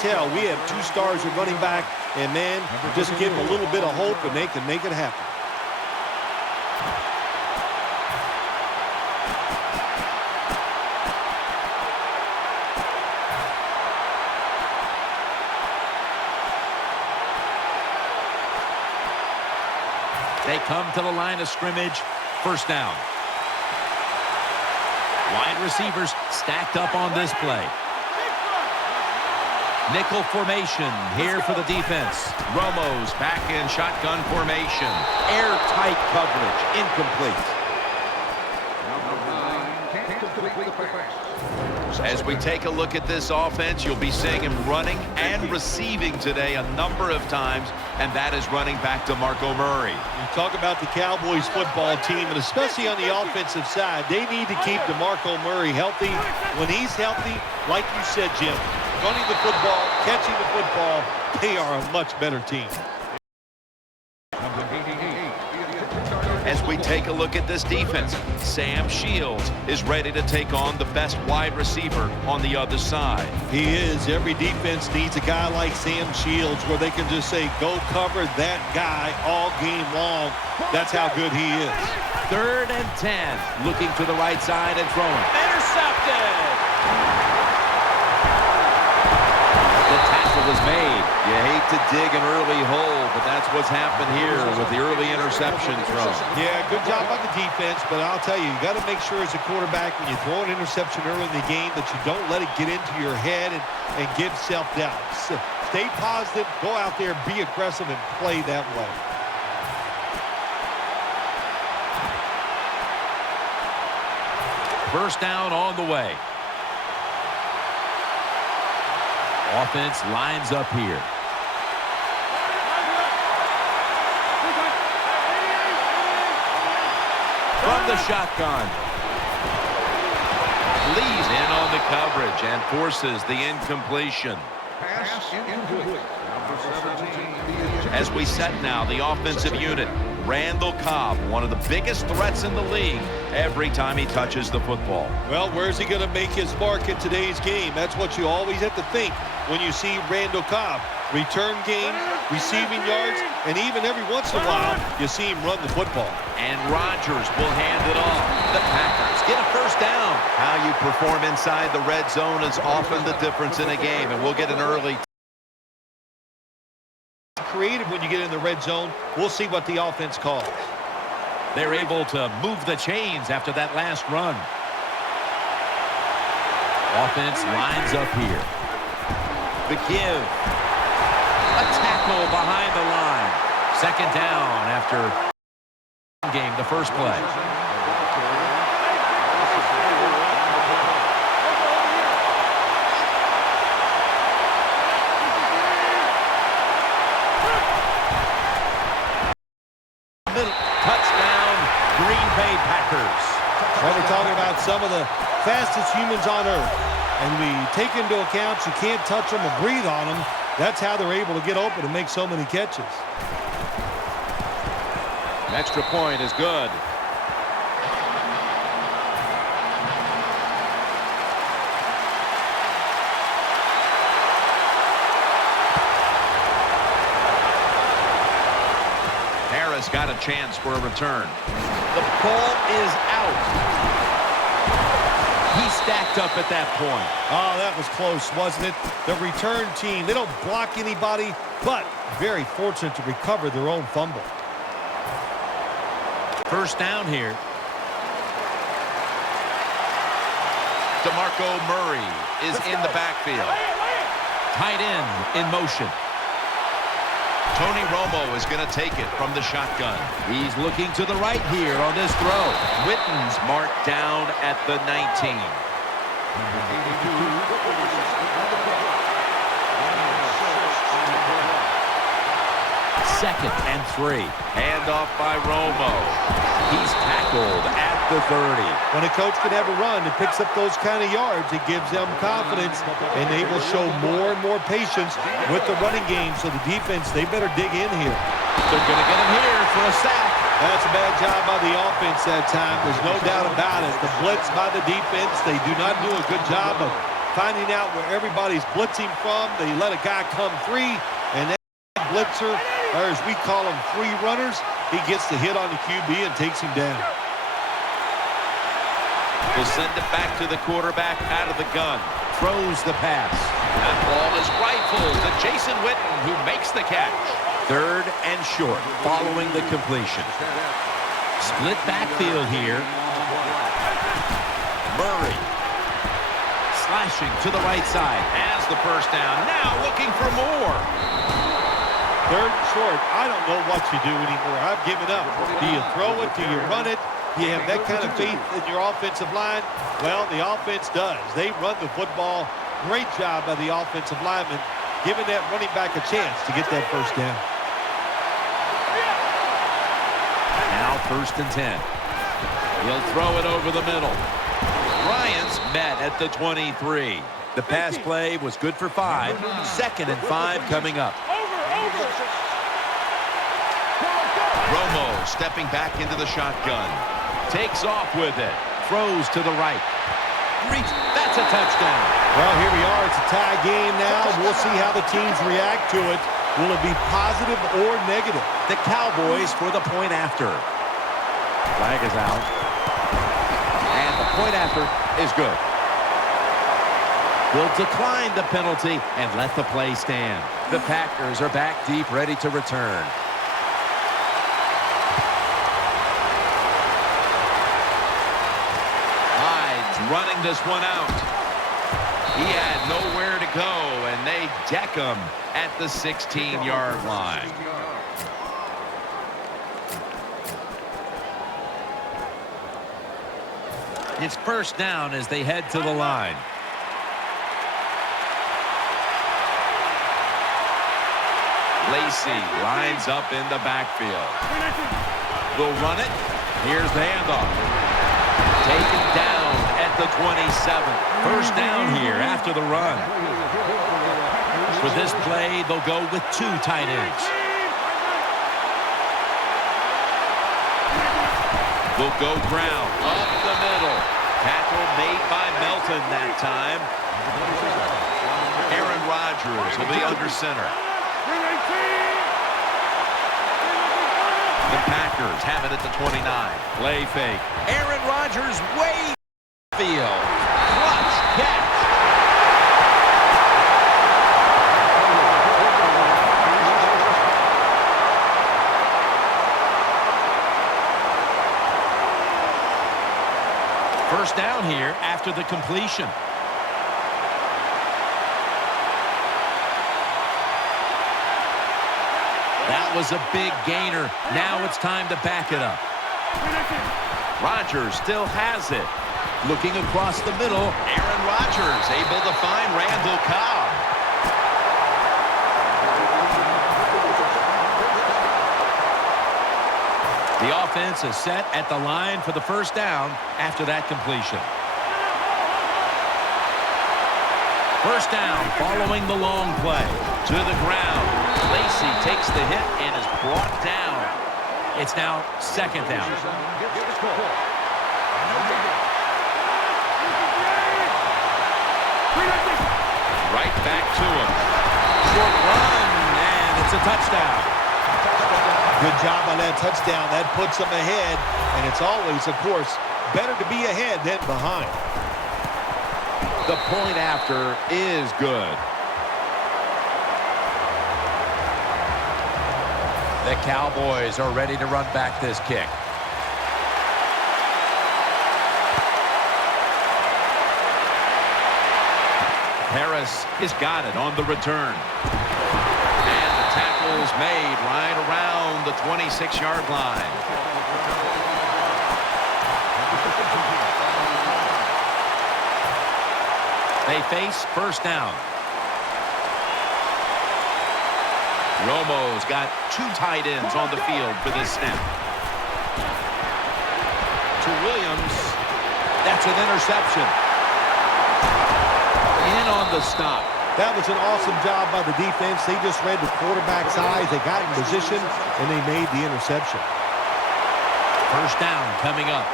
Tell we have two stars at running back, and man, just give them a little bit of hope and they can make it happen. They come to the line of scrimmage. First down. Wide receivers stacked up on this play. Nickel formation here for the defense. Romo's back in shotgun formation. Airtight coverage. Incomplete. As we take a look at this offense, you'll be seeing him running and receiving today a number of times, and that is running back to Marco Murray. You talk about the Cowboys football team, and especially on the offensive side, they need to keep DeMarco Murray healthy. When he's healthy, like you said, Jim, running the football, catching the football, they are a much better team. As we take a look at this defense, Sam Shields is ready to take on the best wide receiver on the other side. He is. Every defense needs a guy like Sam Shields where they can just say, go cover that guy all game long. That's how good he is. 3rd and 10. Looking to the right side and throwing. Intercepted! The tackle was made. You hate to dig an early hole, but that's what's happened here with the early interception throw. Yeah, good job by the defense, but I'll tell you, you got to make sure as a quarterback when you throw an interception early in the game that you don't let it get into your head and give self-doubt. Stay positive, go out there, be aggressive, and play that way. First down on the way. Offense lines up here. From the shotgun. Leads in on the coverage and forces the incompletion. As we set now, the offensive unit. Randall Cobb, one of the biggest threats in the league every time he touches the football. Well, where's he going to make his mark in today's game? That's what you always have to think when you see Randall Cobb. Return game, receiving yards, and even every once in a while, you see him run the football. And Rodgers will hand it off. The Packers get a first down. How you perform inside the red zone is often the difference in a game, and we'll get an early creative when you get in the red zone. We'll see what the offense calls. They're able to move the chains after that last run. Offense lines up here. The give. A tackle behind the line. 2nd down after game, the first play. Touchdown, Green Bay Packers. Well, we're talking about some of the fastest humans on earth. And we take into account you can't touch them or breathe on them. That's how they're able to get open and make so many catches. An extra point is good. Harris got a chance for a return. The ball is out. He stacked up at that point. Oh, that was close, wasn't it? The return team, they don't block anybody, but very fortunate to recover their own fumble. First down here. DeMarco Murray is in the backfield. Tight end in motion. Tony Romo is going to take it from the shotgun. He's looking to the right here on this throw. Witten's marked down at the 19. Second and 3. Handoff by Romo. He's tackled at the 30. When a coach can have a run that picks up those kind of yards, it gives them confidence, and they will show more and more patience with the running game. So the defense, they better dig in here. They're going to get him here for a sack. That's a bad job by the offense that time. There's no doubt about it. The blitz by the defense, they do not do a good job of finding out where everybody's blitzing from. They let a guy come free, and that blitzer, or as we call them, free runners, he gets the hit on the QB and takes him down. We'll send it back to the quarterback out of the gun. Throws the pass. That ball is rifled to Jason Witten, who makes the catch. 3rd and short following the completion. Split backfield here. Murray slashing to the right side. Has the first down. Now looking for more. 3rd and short. I don't know what you do anymore. I've given up. Do you throw it? Do you run it? Do you have that kind of faith in your offensive line? Well, the offense does. They run the football. Great job by the offensive lineman, giving that running back a chance to get that first down. Now 1st and 10. He'll throw it over the middle. Bryant's met at the 23. The pass play was good for 5. 2nd and 5 coming up. Romo stepping back into the shotgun. Takes off with it. Throws to the right. That's a touchdown. Well, here we are. It's a tie game now. We'll see how the teams react to it. Will it be positive or negative? The Cowboys for the point after. Flag is out. And the point after is good. Will decline the penalty and let the play stand. The Packers are back deep, ready to return. Running this one out. He had nowhere to go, and they deck him at the 16-yard line. It's 1st down as they head to the line. Lacy lines up in the backfield. They'll run it. Here's the handoff. Taken down at the 27. 1st down here after the run. For this play, they'll go with 2 tight ends. They'll go ground up the middle. Tackle made by Melton that time. Aaron Rodgers will be under center. The Packers have it at the 29. Play fake. Aaron Rodgers way field. Clutch catch. First down here after the completion. That was a big gainer. Now it's time to back it up. Rodgers still has it. Looking across the middle. Aaron Rodgers able to find Randall Cobb. The offense is set at the line for the first down after that completion. First down following the long play. To the ground. Lacy takes the hit and is brought down. It's now 2nd down. Right back to him. Short run, and it's a touchdown. Good job on that touchdown. That puts them ahead, and it's always, of course, better to be ahead than behind. The point after is good. The Cowboys are ready to run back this kick. Harris has got it on the return. And the tackle's made right around the 26-yard line. They face first down. Romo's got 2 tight ends on the field for this snap. To Williams. That's an interception. In on the stop. That was an awesome job by the defense. They just read the quarterback's eyes. They got in position, and they made the interception. First down coming up.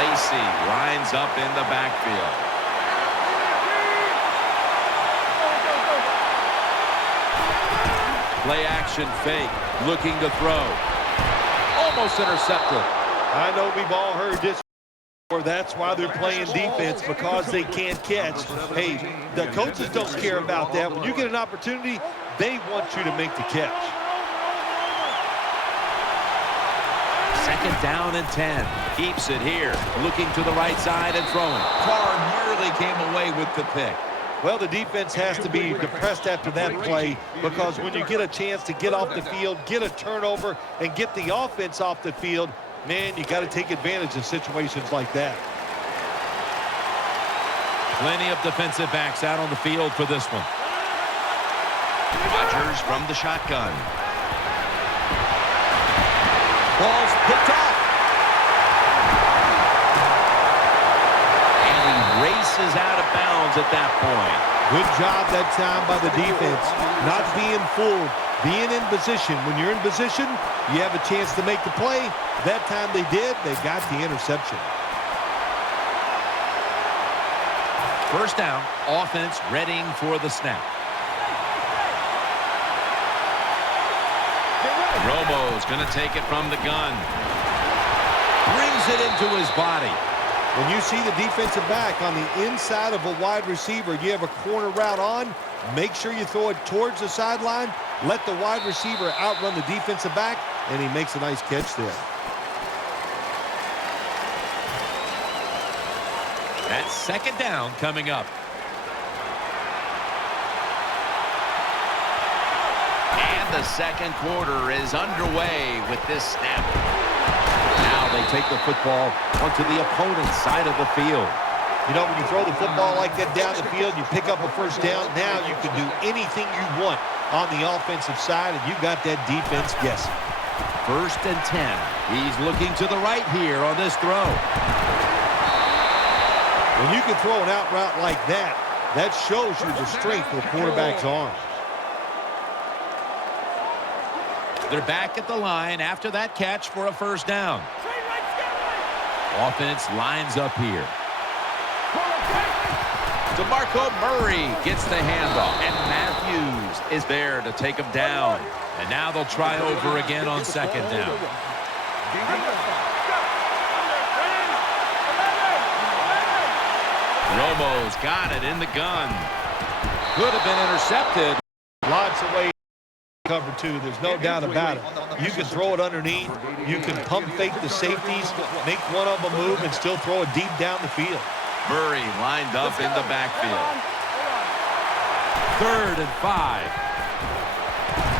Lacey lines up in the backfield. Play action fake, looking to throw. Almost intercepted. I know we've all heard this before. That's why they're playing defense, because they can't catch. Hey, the coaches don't care about that. When you get an opportunity, they want you to make the catch. Second down and 10. Keeps it here, looking to the right side and throwing. Carr nearly came away with the pick. Well, the defense has to be depressed after that play, because when you get a chance to get off the field, get a turnover, and get the offense off the field, man, you got to take advantage of situations like that. Plenty of defensive backs out on the field for this one. Rodgers from the shotgun. Ball's picked off. And he races out of bounds at that point. Good job that time by the defense. Not being fooled, being in position. When you're in position, you have a chance to make the play. That time they did. They got the interception. First down, offense readying for the snap. Romo's going to take it from the gun. Brings it into his body. When you see the defensive back on the inside of a wide receiver, you have a corner route on, make sure you throw it towards the sideline, let the wide receiver outrun the defensive back, and he makes a nice catch there. That's second down coming up. And the second quarter is underway with this snap. Now they take the football onto the opponent's side of the field. You know, when you throw the football like that down the field, you pick up a first down. Now you can do anything you want on the offensive side, and you got that defense guessing. First and 10. He's looking to the right here on this throw. When you can throw an out route like that, that shows you the strength of the quarterback's arm. They're back at the line after that catch for a first down. Offense lines up here. DeMarco Murray gets the handoff, and Matthews is there to take him down. And now they'll try over again on second down. Romo's got it in the gun. Could have been intercepted. Lots of ways to cover two. There's no doubt about it. You can throw it underneath. You can pump fake the safeties, make one of them move, and still throw it deep down the field. Murray lined up in the backfield. 3rd and 5.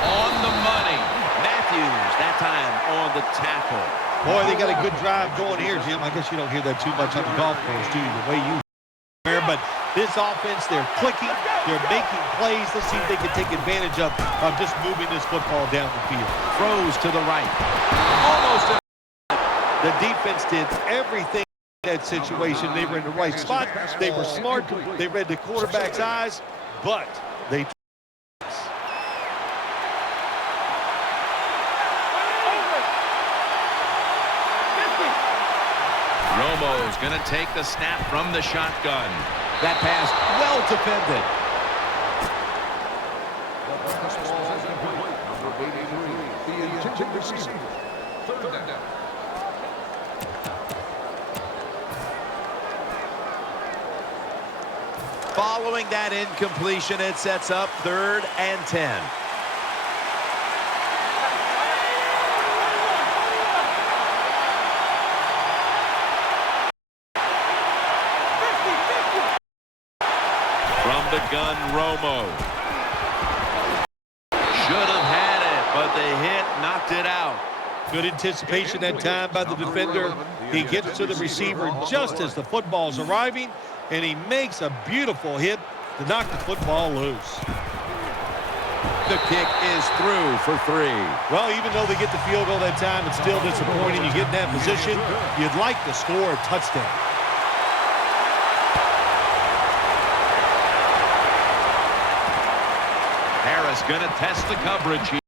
On the money. Matthews, that time on the tackle. Boy, they got a good drive going here, Jim. I guess you don't hear that too much on the golf course, do you? The way you hear. But this offense, they're clicking, they're making plays. Let's see if they can take advantage of just moving this football down the field. Throws to the right. Almost. The defense did everything in that situation. They were in the right spot. They were smart. They read the quarterback's eyes, but they. Romo's going to take the snap from the shotgun. That pass well defended. Following that incompletion, it sets up 3rd and 10. From the gun, Romo. Should have had it, but the hit knocked it out. Good anticipation that time by the defender. He gets to the receiver just as the football's arriving, and he makes a beautiful hit to knock the football loose. The kick is through for 3. Well, even though they get the field goal that time, it's still disappointing. You get in that position, you'd like to score a touchdown. Harris going to test the coverage.